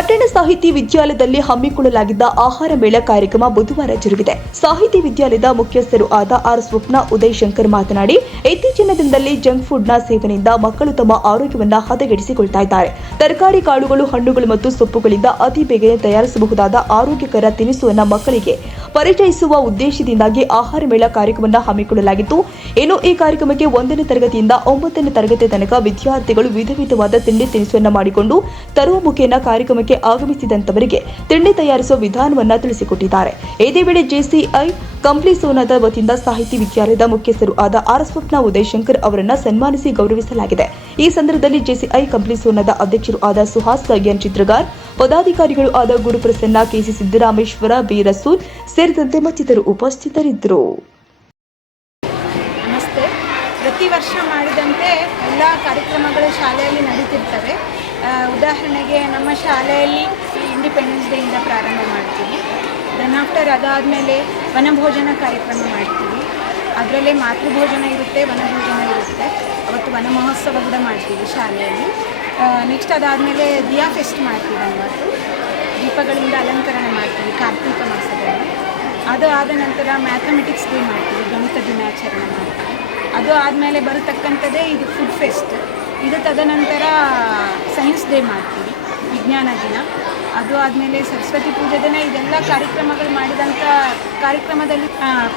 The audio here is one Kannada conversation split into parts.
ಪಟ್ಟಣ ಸಾಹಿತಿ ವಿದ್ಯಾಲಯದಲ್ಲಿ ಹಮ್ಮಿಕೊಳ್ಳಲಾಗಿದ್ದ ಆಹಾರ ಮೇಳ ಕಾರ್ಯಕ್ರಮ ಬುಧವಾರ ಜರುಗಿದೆ. ಸಾಹಿತಿ ವಿದ್ಯಾಲಯದ ಮುಖ್ಯಸ್ಥರು ಆದ ಆರ್ ಸ್ವಪ್ನ ಉದಯ್ ಶಂಕರ್ ಮಾತನಾಡಿ, ಇತ್ತೀಚಿನ ದಿನದಲ್ಲಿ ಜಂಕ್ ಫುಡ್ನ ಸೇವನೆಯಿಂದ ಮಕ್ಕಳು ತಮ್ಮ ಆರೋಗ್ಯವನ್ನು ಹದಗೆಡಿಸಿಕೊಳ್ತಾ ಇದ್ದಾರೆ. ತರಕಾರಿ, ಕಾಳುಗಳು, ಹಣ್ಣುಗಳು ಮತ್ತು ಸೊಪ್ಪುಗಳಿಂದ ಅತಿ ಬೇಗನೆ ತಯಾರಿಸಬಹುದಾದ ಆರೋಗ್ಯಕರ ತಿನಿಸುವನ್ನು ಮಕ್ಕಳಿಗೆ ಪರಿಚಯಿಸುವ ಉದ್ದೇಶದಿಂದಾಗಿ ಆಹಾರ ಮೇಳ ಕಾರ್ಯಕ್ರಮವನ್ನು ಹಮ್ಮಿಕೊಳ್ಳಲಾಗಿತ್ತು. ಇನ್ನು ಈ ಕಾರ್ಯಕ್ರಮಕ್ಕೆ 1ನೇ ತರಗತಿಯಿಂದ 9ನೇ ತರಗತಿ ತನಕ ವಿದ್ಯಾರ್ಥಿಗಳು ವಿಧ ವಿಧವಾದ ತಿಂಡಿ ತಿನಿಸುವನ್ನು ಮಾಡಿಕೊಂಡು ತರುವ ಮುಖೇನ ಕಾರ್ಯಕ್ರಮಕ್ಕೆ ಆಗಮಿಸಿದಂತವರಿಗೆ ತಿಂಡಿ ತಯಾರಿಸುವ ವಿಧಾನವನ್ನು ತಿಳಿಸಿಕೊಟ್ಟಿದ್ದಾರೆ. ಇದೇ ವೇಳೆ ಜೆಸಿಐ ಕಂಪ್ಲಿ ಸೋನಾದ ವತಿಯಿಂದ ಸಾಹಿತಿ ವಿದ್ಯಾಲಯದ ಮುಖ್ಯಸ್ಥರು ಆದ ಆರ್ ಸ್ವಪ್ನ ಉದಯ್ ಶಂಕರ್ ಅವರನ್ನು ಸನ್ಮಾನಿಸಿ ಗೌರವಿಸಲಾಗಿದೆ. ಈ ಸಂದರ್ಭದಲ್ಲಿ ಜೆಸಿಐ ಕಂಪ್ಲಿ ಸೋನಾದ ಅಧ್ಯಕ್ಷರು ಆದ ಸುಹಾಸ್ ಎನ್ ಚಿತ್ರಗಾರ್, ಪದಾಧಿಕಾರಿಗಳು ಆದ ಗುರುಪ್ರಸನ್ನ, ಕೆಸಿ ಸಿದ್ದರಾಮೇಶ್ವರ, ಬಿ ರಸೂಲ್ ಸೇರಿದಂತೆ ಮತ್ತಿತರರು ಉಪಸ್ಥಿತರಿದ್ದರು. ನಮಸ್ತೆ. ಪ್ರತಿ ವರ್ಷ ಮಾಡಿದಂತೆ ಎಲ್ಲ ಕಾರ್ಯಕ್ರಮಗಳು ಶಾಲೆಯಲ್ಲಿ ನಡೀತಿರ್ತವೆ. ಉದಾಹರಣೆಗೆ ನಮ್ಮ ಶಾಲೆಯಲ್ಲಿ ಇಂಡಿಪೆಂಡೆನ್ಸ್ ಡೇಯಿಂದ ಪ್ರಾರಂಭ ಮಾಡ್ತೀವಿ. ದೆನ್ ಆಫ್ಟರ್ ಅದಾದಮೇಲೆ ವನಭೋಜನ ಕಾರ್ಯಕ್ರಮ ಮಾಡ್ತೀವಿ. ಅದರಲ್ಲೇ ಮಾತೃಭೋಜನ ಇರುತ್ತೆ, ವನಭೋಜನ ಇರುತ್ತೆ. ಅವತ್ತು ವನ ಮಹೋತ್ಸವ ಕೂಡ ಮಾಡ್ತೀವಿ ಶಾಲೆಯಲ್ಲಿ. ನೆಕ್ಸ್ಟ್ ಅದಾದಮೇಲೆ ದಿಯಾ ಫೆಸ್ಟ್ ಮಾಡ್ತೀವಿ. ಅವತ್ತು ದೀಪಗಳಿಂದ ಅಲಂಕರಣ ಮಾಡ್ತೀವಿ ಕಾರ್ತಿಕ ಮಾಸದಲ್ಲಿ. ಅದು ಆದ ನಂತರ ಮ್ಯಾಥಮೆಟಿಕ್ಸ್ ಡೇ ಮಾಡ್ತೀವಿ, ಗಣಿತ ದಿನಾಚರಣೆ ಮಾಡ್ತೀವಿ. ಅದು ಆದಮೇಲೆ ಬರತಕ್ಕಂಥದ್ದೇ ಇದು ಫುಡ್ ಫೆಸ್ಟ್. ಇದು ತದನಂತರ ಸೈನ್ಸ್ ಡೇ ಮಾಡ್ತೀವಿ, ವಿಜ್ಞಾನ ದಿನ. ಅದು ಆದಮೇಲೆ ಸರಸ್ವತಿ ಪೂಜೆ ದಿನ. ಇದೆಲ್ಲ ಕಾರ್ಯಕ್ರಮಗಳು ಮಾಡಿದಂಥ ಕಾರ್ಯಕ್ರಮದಲ್ಲಿ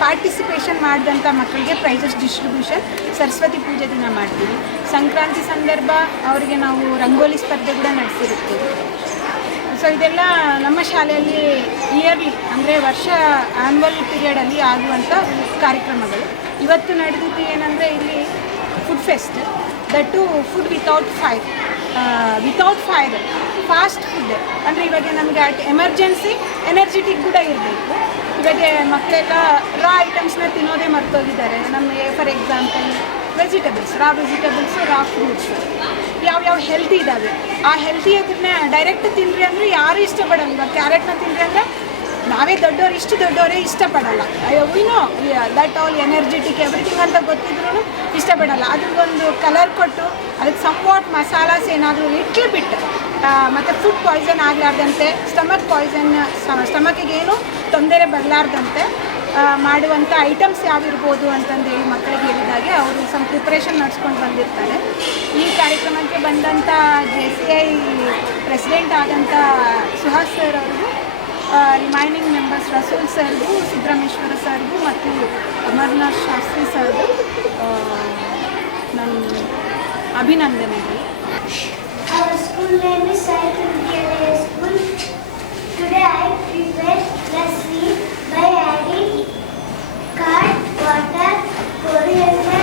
ಪಾರ್ಟಿಸಿಪೇಷನ್ ಮಾಡಿದಂಥ ಮಕ್ಕಳಿಗೆ ಪ್ರೈಸಸ್ ಡಿಸ್ಟ್ರಿಬ್ಯೂಷನ್ ಸರಸ್ವತಿ ಪೂಜೆ ದಿನ ಮಾಡ್ತೀವಿ. ಸಂಕ್ರಾಂತಿ ಸಂದರ್ಭ ಅವರಿಗೆ ನಾವು ರಂಗೋಲಿ ಸ್ಪರ್ಧೆ ಕೂಡ ನಡೆಸಿರುತ್ತೀವಿ. ಸೊ ಇದೆಲ್ಲ ನಮ್ಮ ಶಾಲೆಯಲ್ಲಿ ಇಯರ್ಲಿ ಅಂದರೆ ವರ್ಷ ಆ್ಯನ್ಯುವಲ್ ಪೀರಿಯಡಲ್ಲಿ ಆಗುವಂಥ ಕಾರ್ಯಕ್ರಮಗಳು. ಇವತ್ತು ನಡೆದಿದ್ದು ಏನಂದರೆ ಇಲ್ಲಿ food fest, that food without fire fast food. ಅಂದರೆ ಇವಾಗ ನಮಗೆ ಎಮರ್ಜೆನ್ಸಿ ಎನರ್ಜೆಟಿಕ್ ಕೂಡ ಇರಬೇಕು. ಇವಾಗ ಮಕ್ಕಳೆಲ್ಲ ರಾ ಐಟಮ್ಸ್ನ ತಿನ್ನೋದೇ ಮರ್ತೋಗಿದ್ದಾರೆ. ನಮಗೆ for example vegetables, raw vegetables, raw fruits ಯಾವ್ಯಾವ ಹೆಲ್ತಿ ಇದ್ದಾವೆ ಆ ಹೆಲ್ತಿ ಅದನ್ನ ಡೈರೆಕ್ಟ್ ತಿನ್ನಿರಿ ಅಂದರೆ ಯಾರೂ ಇಷ್ಟಪಡಲ್ಲ. ಇವಾಗ ಕ್ಯಾರೆಟ್ನ ತಿನ್ನಿರಿ ಅಂದರೆ ನಾವೇ ದೊಡ್ಡವರೇ ಇಷ್ಟಪಡಲ್ಲ. ವಿನೋ ದಟ್ ಆಲ್ ಎನರ್ಜೆಟಿಕ್ ಎವ್ರಿಥಿಂಗ್ ಅಂತ ಗೊತ್ತಿದ್ರೂ ಇಷ್ಟಪಡಲ್ಲ. ಅದಕ್ಕೊಂದು ಕಲರ್ ಕೊಟ್ಟು ಅದಕ್ಕೆ ಸಮ್ವಾಟ್ ಮಸಾಲಾಸ್ ಏನಾದರೂ ಲಿಟ್ಲ್ ಬಿಟ್ಟು ಮತ್ತು ಫುಡ್ ಪಾಯ್ಸನ್ ಆಗಲಾರ್ದಂತೆ, ಸ್ಟಮಕ್ಕಿಗೆ ಏನು ತೊಂದರೆ ಬರಲಾರ್ದಂತೆ ಮಾಡುವಂಥ ಐಟಮ್ಸ್ ಯಾವಿರ್ಬೋದು ಅಂತಂದೇಳಿ ಮಕ್ಕಳಿಗೆ ಹೇಳಿದಾಗೆ ಅವರು ಸಮ್ ಪ್ರಿಪ್ರೇಷನ್ ನಡೆಸ್ಕೊಂಡು ಬಂದಿರ್ತಾರೆ. ಈ ಕಾರ್ಯಕ್ರಮಕ್ಕೆ ಬಂದಂಥ JCI ಪ್ರೆಸಿಡೆಂಟ್ ಆದಂಥ ಸುಹಾಸ್ ಸರ್ ಅವ್ರಿಗೂ, ರಿಮೈನಿಂಗ್ ಮೆಂಬರ್ಸ್ ರಸೂಲ್ ಸರ್ಗೂ, ಸಿದ್ದರಾಮೇಶ್ವರ ಸರ್ಗೂ ಮತ್ತು ಅಮರನಾಥ್ ಶಾಸ್ತ್ರಿ ಸರ್ಗೂ ನನ್ನ ಅಭಿನಂದನೆಗಳು. Our school name is Sahitya Vidyalaya School. Today I prepared lassi by adding curd, water, coriander,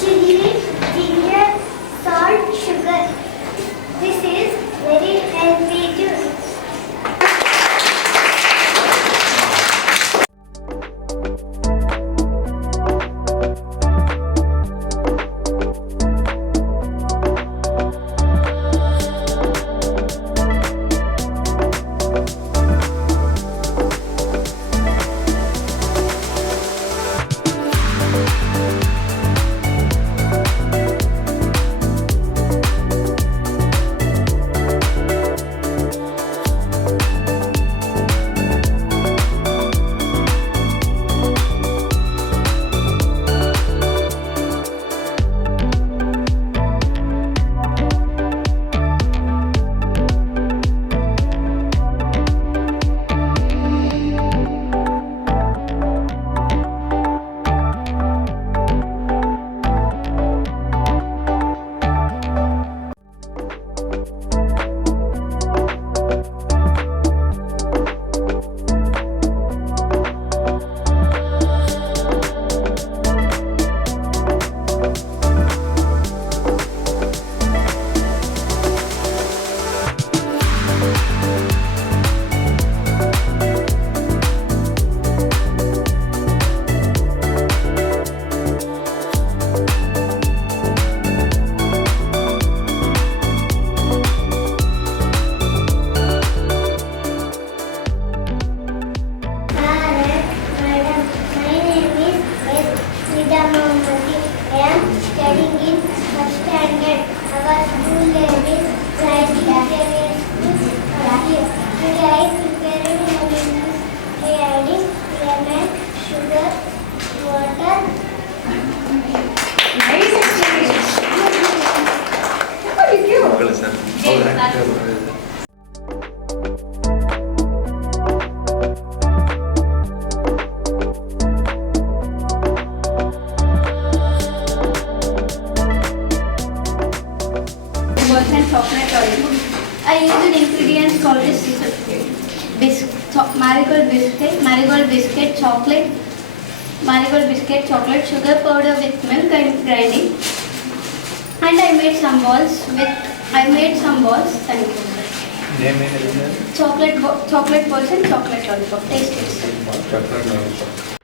chili, ginger, salt, sugar. This is very healthy juice. and chocolate lollipop. I used ingredients called as marigold biscuit, chocolate, sugar powder with milk and grinding. And I made some balls. Thank you. Name is Chocolate balls and chocolate lollipop. Taste it. chocolate lollipop.